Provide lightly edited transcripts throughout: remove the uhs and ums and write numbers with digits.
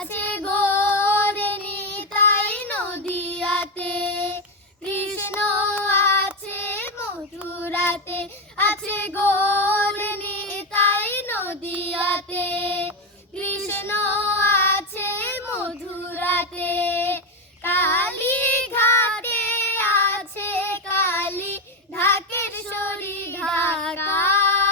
আছে গোরে নিতাই নদিয়াতে, কৃষ্ণ আছে মথুরাতে, আছে গোরে নিতাই নদিয়াতে, কৃষ্ণ আছে মথুরাতে। কালী ঘাটে আছে কালী, ঢাকের শরী ঢাকায়।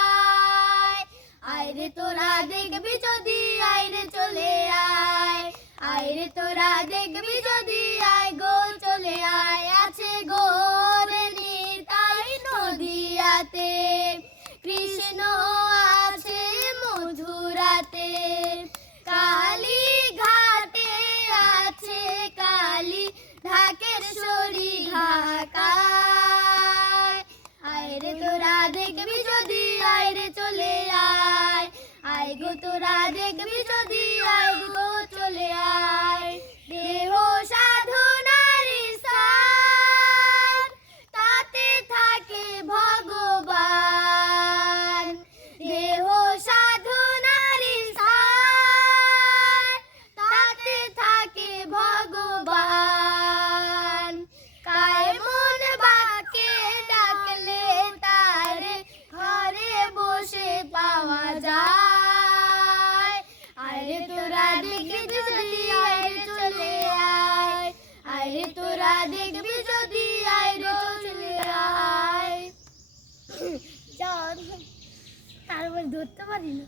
আইরে তোরা দেখবি যদি, আইরে চলে আয়, আইরে তোরা দেখবি যদি, আয় গো চলে আয়। আছে গোরে নিতাই নদিয়াতে, কৃষ্ণ আছে মথুরাতে। কালী ঘাটে আছে কালী, ঢাকের শরী ঢাকায়। আইরে তোরা দেখবি যদি, আইরে চলে আয়, আয় গো তোরা দেখবি যদি, আয় গো চলে আয়। দেহ সাধনার স্থান, তাতে থাকে ভগবান। দেহ সাধনার স্থান, তাতে থাকে ভগবান। কায় মন বাকে ডাকলে তারে, ঘরে বসে পাওয়া যায়। আইরে তোরা দেখবি যদি, আইরে চলে আয়, আইরে তোরা দেখবি যদি, আইরে চলে আয়। তারপর ধরতে পারি না।